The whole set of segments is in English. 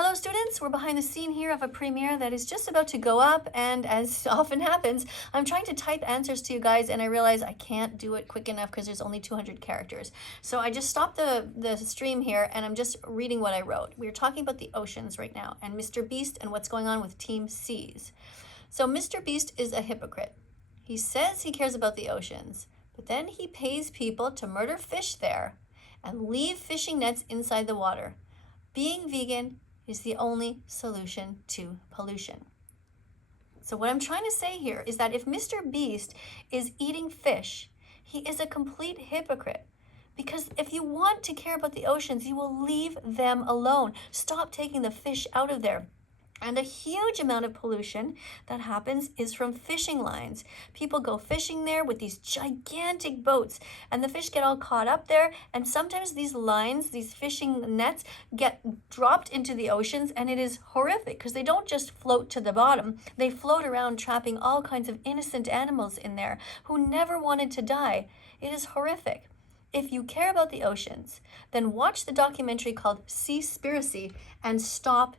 Hello students, we're behind the scene here of a premiere that is just about to go up, and as often happens, I'm trying to type answers to you guys and I realize I can't do it quick enough because there's only 200 characters. So I just stopped the stream here and I'm just reading what I wrote. We're talking about the oceans right now and MrBeast and what's going on with Team Seas. So MrBeast is a hypocrite. He says he cares about the oceans, but then he pays people to murder fish there and leave fishing nets inside the water. Being vegan is the only solution to pollution. So what I'm trying to say here is that if MrBeast is eating fish, he is a complete hypocrite. Because if you want to care about the oceans, you will leave them alone. Stop taking the fish out of there. And a huge amount of pollution that happens is from fishing lines. People go fishing there with these gigantic boats and the fish get all caught up there. And sometimes these lines, these fishing nets get dropped into the oceans, and it is horrific because they don't just float to the bottom. They float around trapping all kinds of innocent animals in there who never wanted to die. It is horrific. If you care about the oceans, then watch the documentary called Seaspiracy and stop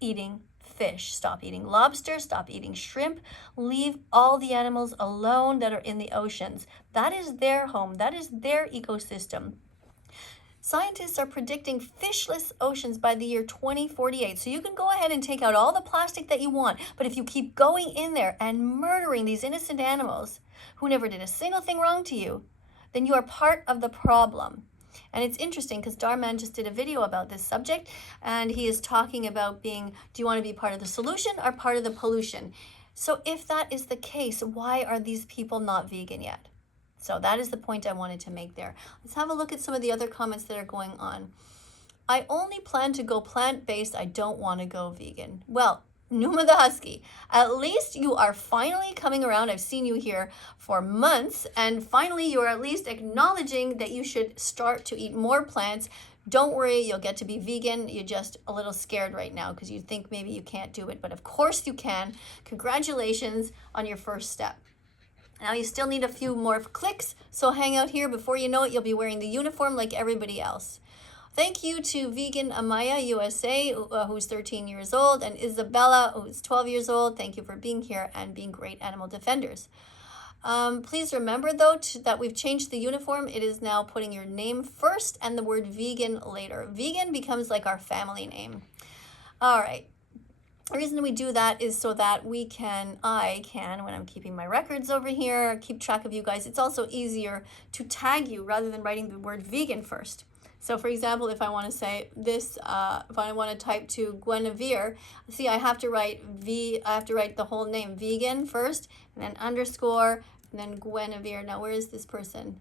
eating fish. Stop eating lobster, stop eating shrimp, leave all the animals alone that are in the oceans. That is their home, that is their ecosystem. Scientists are predicting fishless oceans by the year 2048. So you can go ahead and take out all the plastic that you want, but if you keep going in there and murdering these innocent animals who never did a single thing wrong to you, then you are part of the problem. And it's interesting because Darman just did a video about this subject, and he is talking about being, do you want to be part of the solution or part of the pollution? So if that is the case, why are these people not vegan yet? So that is the point I wanted to make there. Let's have a look at some of the other comments that are going on. I only plan to go plant-based. I don't want to go vegan. Well, Numa the Husky, at least you are finally coming around. I've seen you here for months, and finally you are at least acknowledging that you should start to eat more plants. Don't worry, you'll get to be vegan. You're just a little scared right now because you think maybe you can't do it, but of course you can. Congratulations on your first step. Now you still need a few more clicks, so hang out here. Before you know it, you'll be wearing the uniform like everybody else. Thank you to Vegan Amaya USA, who's 13 years old, and Isabella, who's 12 years old. Thank you for being here and being great animal defenders. Please remember, though, that we've changed the uniform. It is now putting your name first and the word vegan later. Vegan becomes like our family name. All right. The reason we do that is so that I can, when I'm keeping my records over here, keep track of you guys. It's also easier to tag you rather than writing the word vegan first. So for example, if I want to say this, if I want to type to Guinevere, see, I have to write the whole name, vegan first, and then underscore, and then Guinevere. Now, where is this person?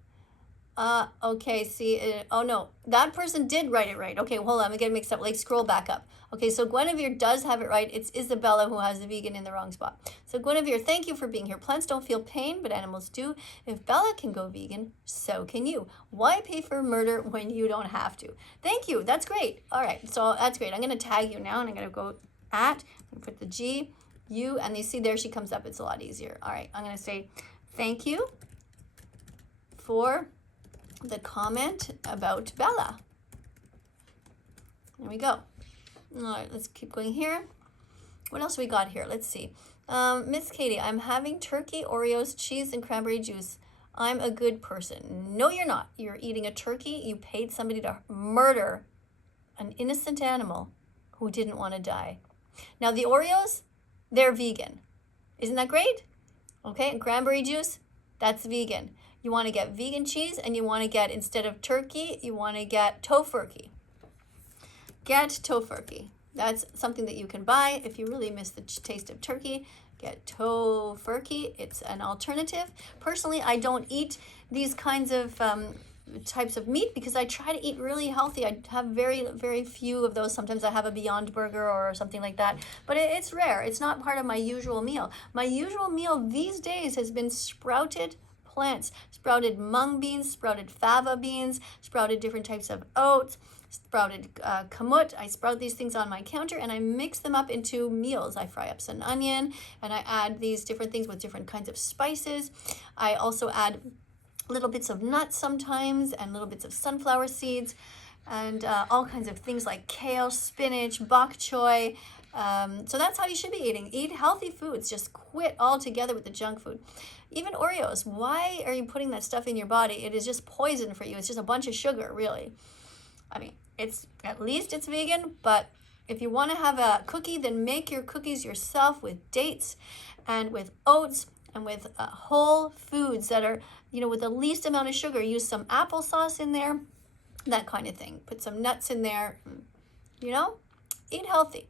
Okay, see, oh no, that person did write it right. Okay, hold on, I'm getting mixed up, like scroll back up. Okay, so Guinevere does have it right. It's Isabella who has the vegan in the wrong spot. So Guinevere, thank you for being here. Plants don't feel pain, but animals do. If Bella can go vegan, so can you. Why pay for murder when you don't have to? Thank you, that's great. All right, so that's great. I'm gonna tag you now, and I'm gonna go at, and put the G, U, and you see there she comes up. It's a lot easier. All right, I'm gonna say thank you for the comment about Bella. There we go. All right, let's keep going here. What else we got here? Let's see. Miss Katie, I'm having turkey, Oreos, cheese, and cranberry juice. I'm a good person. No, you're not. You're eating a turkey. You paid somebody to murder an innocent animal who didn't want to die. Now, the Oreos, they're vegan. Isn't that great? Okay, and cranberry juice, that's vegan. You want to get vegan cheese, and you want to get, instead of turkey, you want to get tofurkey. Get tofurkey. That's something that you can buy if you really miss the taste of turkey. Get tofurkey. It's an alternative. Personally, I don't eat these kinds of types of meat because I try to eat really healthy. I have very, very few of those. Sometimes I have a Beyond Burger or something like that, but it's rare. It's not part of my usual meal. My usual meal these days has been sprouted plants, sprouted mung beans, sprouted fava beans, sprouted different types of oats, sprouted kamut. I sprout these things on my counter and I mix them up into meals. I fry up some onion and I add these different things with different kinds of spices. I also add little bits of nuts sometimes and little bits of sunflower seeds. and all kinds of things like kale, spinach, bok choy. So that's how you should be eating. Eat healthy foods. Just quit altogether with the junk food. Even Oreos. Why are you putting that stuff in your body? It is just poison for you. It's just a bunch of sugar, really. I mean, at least it's vegan, but if you want to have a cookie, then make your cookies yourself with dates and with oats and with whole foods that are, with the least amount of sugar. Use some applesauce in there, that kind of thing. Put some nuts in there, eat healthy.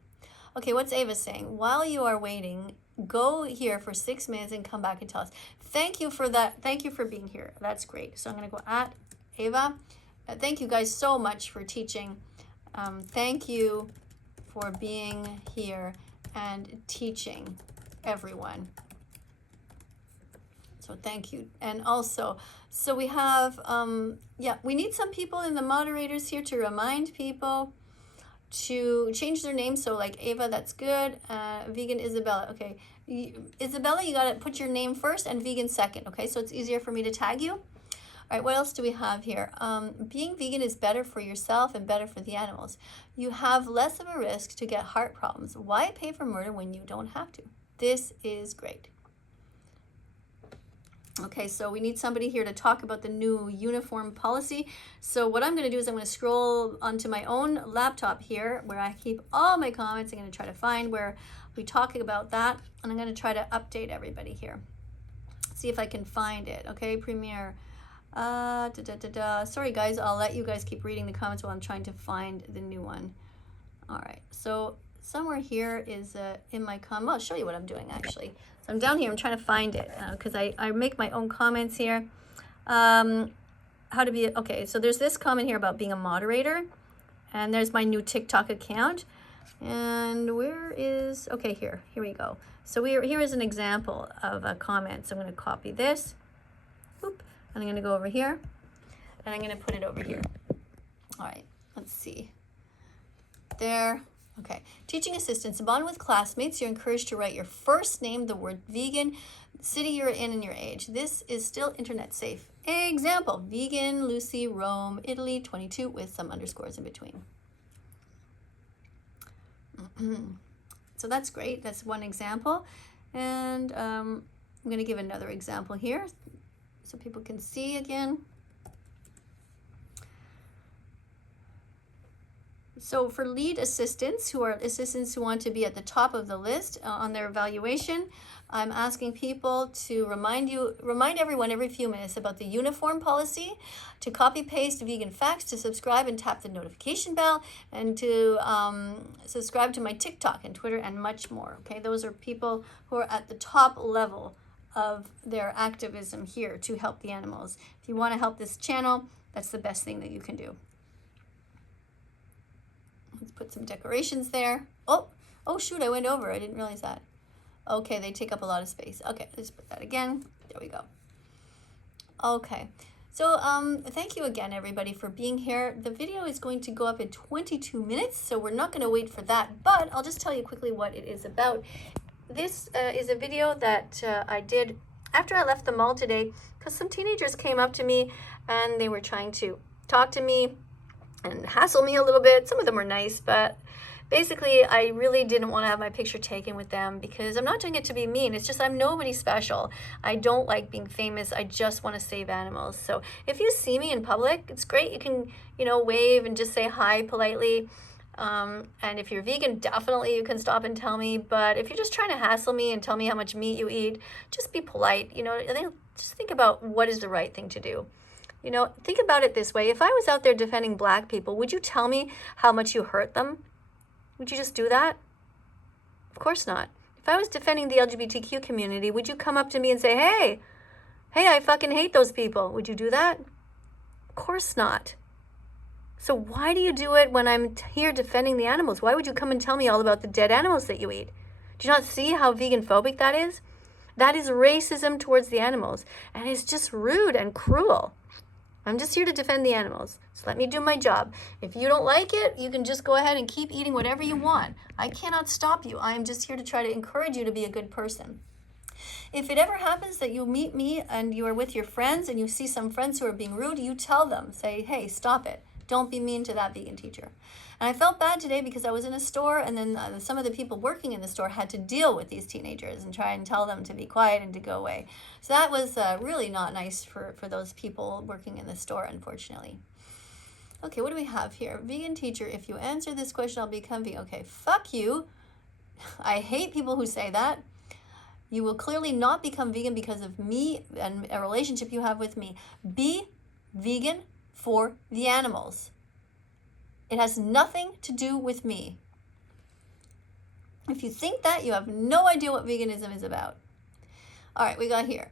Okay, what's Ava saying? While you are waiting, go here for 6 minutes and come back and tell us. Thank you for that. Thank you for being here. That's great. So I'm going to go at Ava. Thank you guys so much for teaching. Thank you for being here and teaching everyone. So thank you. And also, so we have, we need some people in the moderators here to remind people to change their name. So like Ava, that's good. Vegan Isabella. Okay. Isabella, you got to put your name first and vegan second. Okay. So it's easier for me to tag you. All right, what else do we have here? Being vegan is better for yourself and better for the animals. You have less of a risk to get heart problems. Why pay for murder when you don't have to? This is great. Okay, so we need somebody here to talk about the new uniform policy. So what I'm going to do is I'm going to scroll onto my own laptop here where I keep all my comments. I'm going to try to find where we talk about that, and I'm going to try to update everybody here. See if I can find it. Okay, Premiere. Sorry guys, I'll let you guys keep reading the comments while I'm trying to find the new one. All right, so somewhere here is in my I'll show you what I'm doing actually. So I'm down here, I'm trying to find it because I make my own comments here. Okay, so there's this comment here about being a moderator, and there's my new TikTok account. And here we go. So here is an example of a comment. So I'm going to copy this. Oop. And I'm going to go over here, and I'm going to put it over here. All right, let's see. There. Okay. Teaching assistants. Bond with classmates. You're encouraged to write your first name, the word vegan, city you're in, and your age. This is still internet safe. Example. Vegan, Lucy, Rome, Italy, 22, with some underscores in between. So that's great. That's one example. And I'm going to give another example here, so people can see again. So for lead assistants who want to be at the top of the list on their evaluation, I'm asking people to remind everyone every few minutes about the uniform policy, to copy paste vegan facts, to subscribe and tap the notification bell, and to subscribe to my TikTok and Twitter and much more. Okay, those are people who are at the top level of their activism here to help the animals. If you want to help this channel, that's the best thing that you can do. Let's put some decorations there. Oh shoot, I went over. I didn't realize that. Okay, they take up a lot of space. Okay, let's put that again. There we go. Okay, so thank you again, everybody, for being here. The video is going to go up in 22 minutes, so we're not going to wait for that, but I'll just tell you quickly what it is about. This is a video that I did after I left the mall today, because some teenagers came up to me and they were trying to talk to me and hassle me a little bit. Some of them were nice, but basically I really didn't want to have my picture taken with them because I'm not doing it to be mean. It's just I'm nobody special. I don't like being famous. I just want to save animals. So if you see me in public, it's great. You can, wave and just say hi politely. And if you're vegan, definitely you can stop and tell me. But if you're just trying to hassle me and tell me how much meat you eat, just be polite. Just think about what is the right thing to do. Think about it this way. If I was out there defending Black people, would you tell me how much you hurt them? Would you just do that? Of course not. If I was defending the LGBTQ community, would you come up to me and say, hey, I fucking hate those people? Would you do that? Of course not. So why do you do it when I'm here defending the animals? Why would you come and tell me all about the dead animals that you eat? Do you not see how vegan phobic that is? That is racism towards the animals, and it's just rude and cruel. I'm just here to defend the animals, so let me do my job. If you don't like it, you can just go ahead and keep eating whatever you want. I cannot stop you. I am just here to try to encourage you to be a good person. If it ever happens that you meet me and you are with your friends and you see some friends who are being rude, you tell them, say, hey, stop it. Don't be mean to that vegan teacher. And I felt bad today because I was in a store, and then some of the people working in the store had to deal with these teenagers and try and tell them to be quiet and to go away. So that was really not nice for those people working in the store, unfortunately. Okay, what do we have here? Vegan teacher, if you answer this question, I'll become vegan. Okay, fuck you. I hate people who say that. You will clearly not become vegan because of me and a relationship you have with me. Be vegan for the animals. It has nothing to do with me. If you think that, you have no idea what veganism is about. All right, we got here.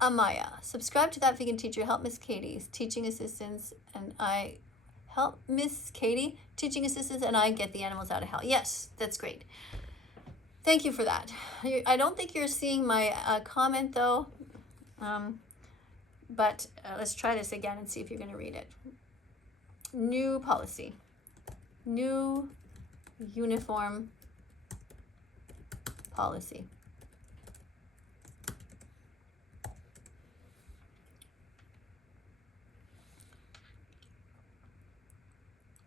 Amaya, subscribe to That Vegan Teacher, help Miss Katie's teaching assistants, and I help Miss Katie, teaching assistants, and I get the animals out of hell. Yes, that's great. Thank you for that. I don't think you're seeing my comment, though. But let's try this again and see if you're going to read it. New policy. New uniform policy.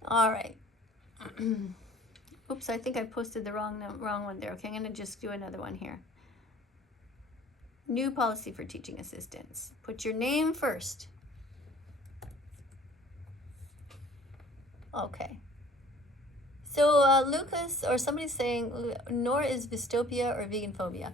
All right. Oops, I think I posted the wrong one there. Okay, I'm going to just do another one here. New policy for teaching assistants. Put your name first. Okay. So Lucas, or somebody's saying, nor is dystopia or vegan phobia.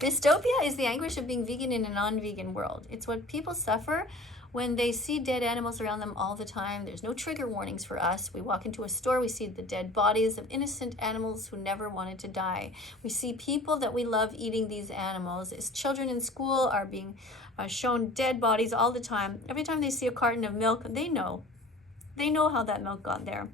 Dystopia is the anguish of being vegan in a non-vegan world. It's what people suffer when they see dead animals around them all the time. There's no trigger warnings for us. We walk into a store, we see the dead bodies of innocent animals who never wanted to die. We see people that we love eating these animals. As children in school are being shown dead bodies all the time. Every time they see a carton of milk, they know. They know how that milk got there.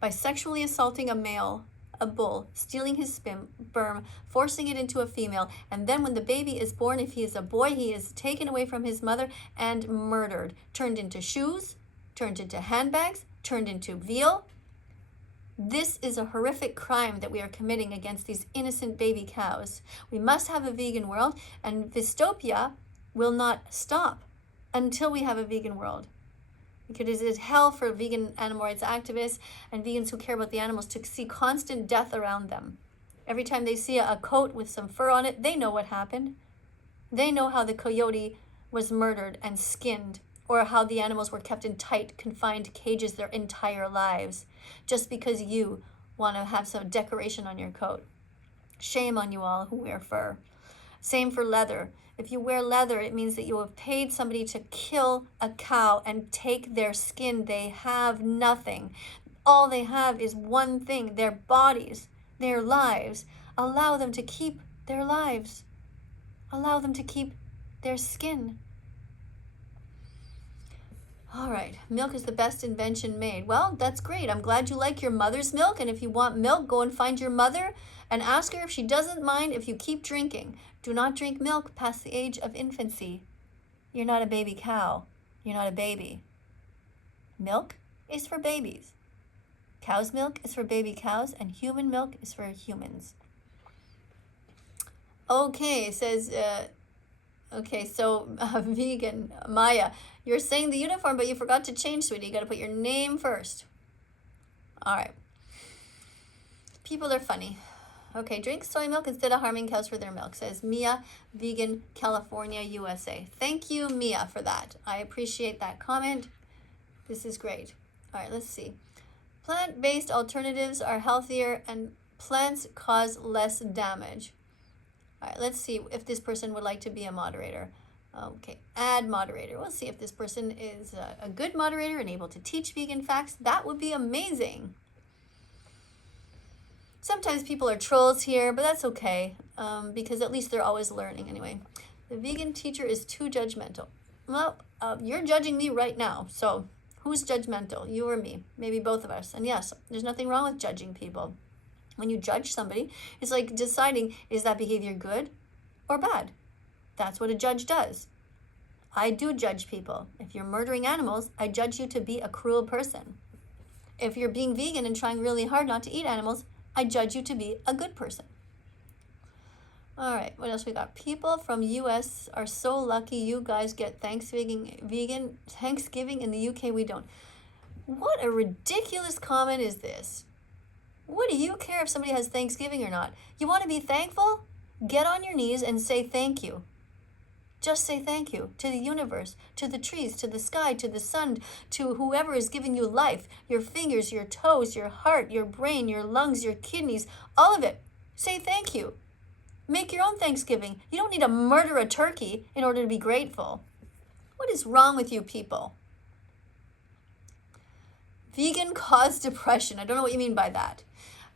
By sexually assaulting a male, a bull, stealing his sperm, forcing it into a female, and then when the baby is born, if he is a boy, he is taken away from his mother and murdered, turned into shoes, turned into handbags, turned into veal. This is a horrific crime that we are committing against these innocent baby cows. We must have a vegan world, and dystopia will not stop until we have a vegan world. Because it is hell for vegan animal rights activists and vegans who care about the animals to see constant death around them. Every time they see a coat with some fur on it, they know what happened. They know how the coyote was murdered and skinned, or how the animals were kept in tight, confined cages their entire lives, just because you want to have some decoration on your coat. Shame on you all who wear fur. Same for leather. If you wear leather, it means that you have paid somebody to kill a cow and take their skin. They have nothing. All they have is one thing, their bodies, their lives. Allow them to keep their lives. Allow them to keep their skin. All right, milk is the best invention made. Well, that's great. I'm glad you like your mother's milk. And if you want milk, go and find your mother and ask her if she doesn't mind if you keep drinking. Do not drink milk past the age of infancy. You're not a baby cow. You're not a baby. Milk is for babies. Cow's milk is for baby cows, and human milk is for humans. Okay, it says, vegan, Maya, you're saying the uniform, but you forgot to change, sweetie. You got to put your name first. All right. People are funny. Okay, drink soy milk instead of harming cows for their milk, says Mia, Vegan, California, USA. Thank you, Mia, for that. I appreciate that comment. This is great. All right, let's see. Plant-based alternatives are healthier and plants cause less damage. All right, let's see if this person would like to be a moderator. Okay, add moderator. We'll see if this person is a good moderator and able to teach vegan facts. That would be amazing. Sometimes people are trolls here, but that's okay, because at least they're always learning anyway. The vegan teacher is too judgmental. Well, you're judging me right now, so who's judgmental, you or me? Maybe both of us. And yes, there's nothing wrong with judging people. When you judge somebody, it's like deciding, is that behavior good or bad? That's what a judge does. I do judge people. If you're murdering animals, I judge you to be a cruel person. If you're being vegan and trying really hard not to eat animals, I judge you to be a good person. All right, what else we got? People from US are so lucky you guys get Thanksgiving in the UK, we don't. What a ridiculous comment is this? What do you care if somebody has Thanksgiving or not? You want to be thankful? Get on your knees and say thank you. Just say thank you to the universe, to the trees, to the sky, to the sun, to whoever is giving you life, your fingers, your toes, your heart, your brain, your lungs, your kidneys, all of it. Say thank you. Make your own Thanksgiving. You don't need to murder a turkey in order to be grateful. What is wrong with you people? Vegan cause depression. I don't know what you mean by that.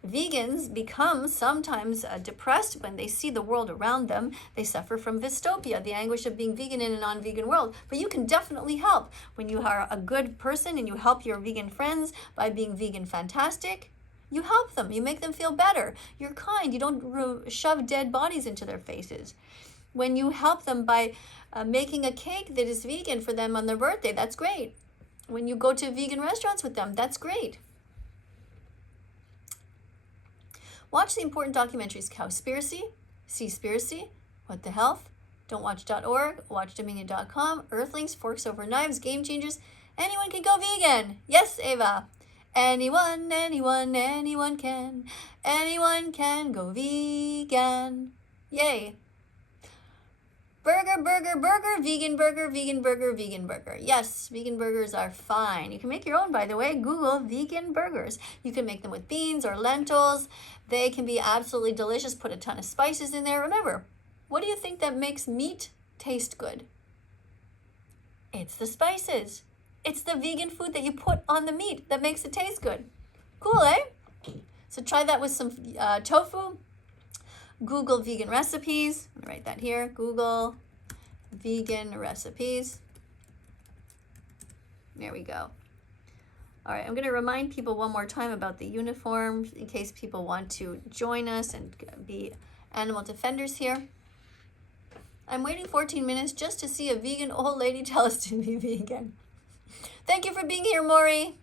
Vegans become sometimes depressed when they see the world around them. They suffer from dystopia, the anguish of being vegan in a non-vegan world. But you can definitely help. When you are a good person and you help your vegan friends by being vegan fantastic, you help them. You make them feel better. You're kind. You don't shove dead bodies into their faces. When you help them by making a cake that is vegan for them on their birthday, that's great. When you go to vegan restaurants with them, that's great. Watch the important documentaries, Cowspiracy, Seaspiracy, What the Health, don'twatch.org, watchdominion.com, Earthlings, Forks Over Knives, Game Changers. Anyone can go vegan. Yes, Ava. Anyone can. Anyone can go vegan. Yay. Burger, burger, burger, vegan burger, vegan burger, vegan burger. Yes, vegan burgers are fine. You can make your own, by the way. Google vegan burgers. You can make them with beans or lentils. They can be absolutely delicious. Put a ton of spices in there. Remember, what do you think that makes meat taste good? It's the spices. It's the vegan food that you put on the meat that makes it taste good. Cool, eh? So try that with some tofu. Google vegan recipes. I'm going to write that here. Google vegan recipes. There we go. All right, I'm going to remind people one more time about the uniform in case people want to join us and be animal defenders here. I'm waiting 14 minutes just to see a vegan old lady tell us to be vegan. Thank you for being here, Maury.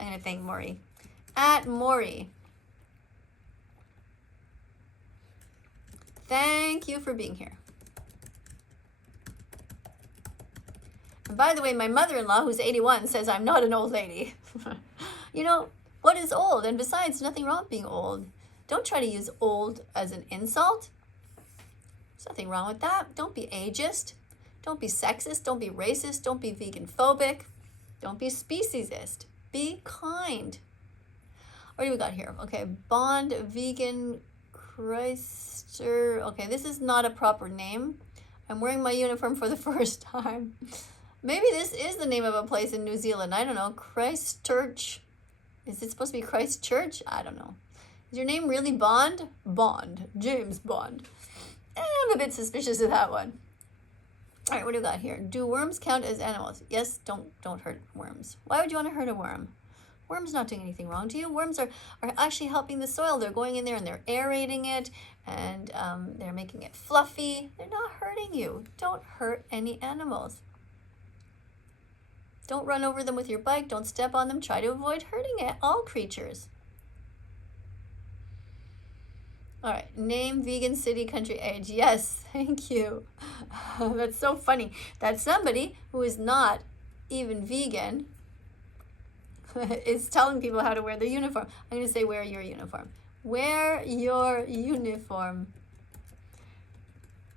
I'm going to thank Maury. At Maury. Thank you for being here. And by the way, my mother-in-law, who's 81, says I'm not an old lady. You know, what is old? And besides, nothing wrong with being old. Don't try to use old as an insult. There's nothing wrong with that. Don't be ageist. Don't be sexist. Don't be racist. Don't be vegan phobic. Don't be speciesist. Be kind. What do we got here? Okay, Bond Vegan Christer. Okay, this is not a proper name. I'm wearing my uniform for the first time. Maybe this is the name of a place in New Zealand. I don't know. Christchurch. Is it supposed to be Christchurch? I don't know. Is your name really Bond? Bond. James Bond. I'm a bit suspicious of that one. All right, what do we got here? Do worms count as animals? Yes, don't hurt worms. Why would you want to hurt a worm? Worms not doing anything wrong to you. Worms are actually helping the soil. They're going in there and they're aerating it and they're making it fluffy. They're not hurting you. Don't hurt any animals. Don't run over them with your bike. Don't step on them. Try to avoid hurting all creatures. All right, name, vegan, city, country, age. Yes, thank you. That's so funny that somebody who is not even vegan is telling people how to wear their uniform. I'm going to say wear your uniform. Wear your uniform.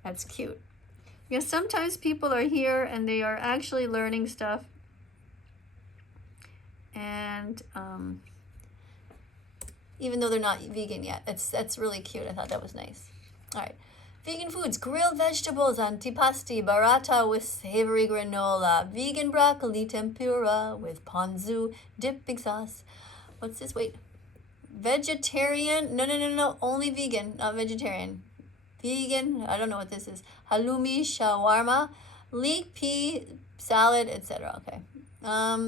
That's cute. Because sometimes people are here and they are actually learning stuff. And even though they're not vegan yet, that's really cute. I thought that was nice. All right. Vegan foods, grilled vegetables, antipasti, burrata with savory granola, vegan broccoli tempura with ponzu dipping sauce. What's this? Wait. Vegetarian? No. Only vegan, not vegetarian. Vegan, I don't know what this is. Halloumi, shawarma, leek pea, salad, etc. Okay.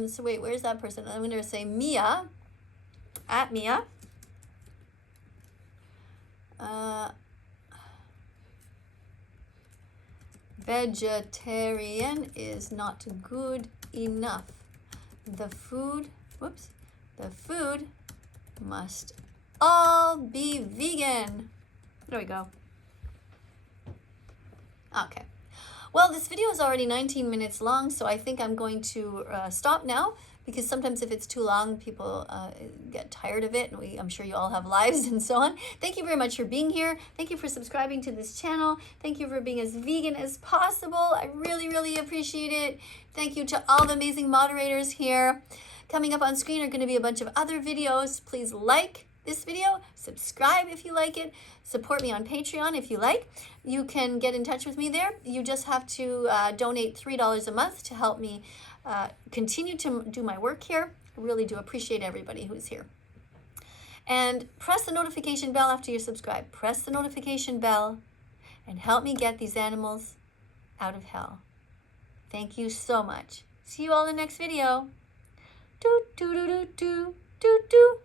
So wait, where's that person? I'm going to say Mia. At Mia. Vegetarian is not good enough. The food must all be vegan. There we go. Okay. Well, this video is already 19 minutes long, so I think I'm going to stop now, because sometimes if it's too long, people get tired of it, and I'm sure you all have lives and so on. Thank you very much for being here. Thank you for subscribing to this channel. Thank you for being as vegan as possible. I really, really appreciate it. Thank you to all the amazing moderators here. Coming up on screen are going to be a bunch of other videos. Please like this video, subscribe if you like it, support me on Patreon if you like. You can get in touch with me there. You just have to donate $3 a month to help me continue to do my work here. I really do appreciate everybody who's here. And press the notification bell after you subscribe. Press the notification bell and help me get these animals out of hell. Thank you so much. See you all in the next video. Do, do, do, do, do, do, do.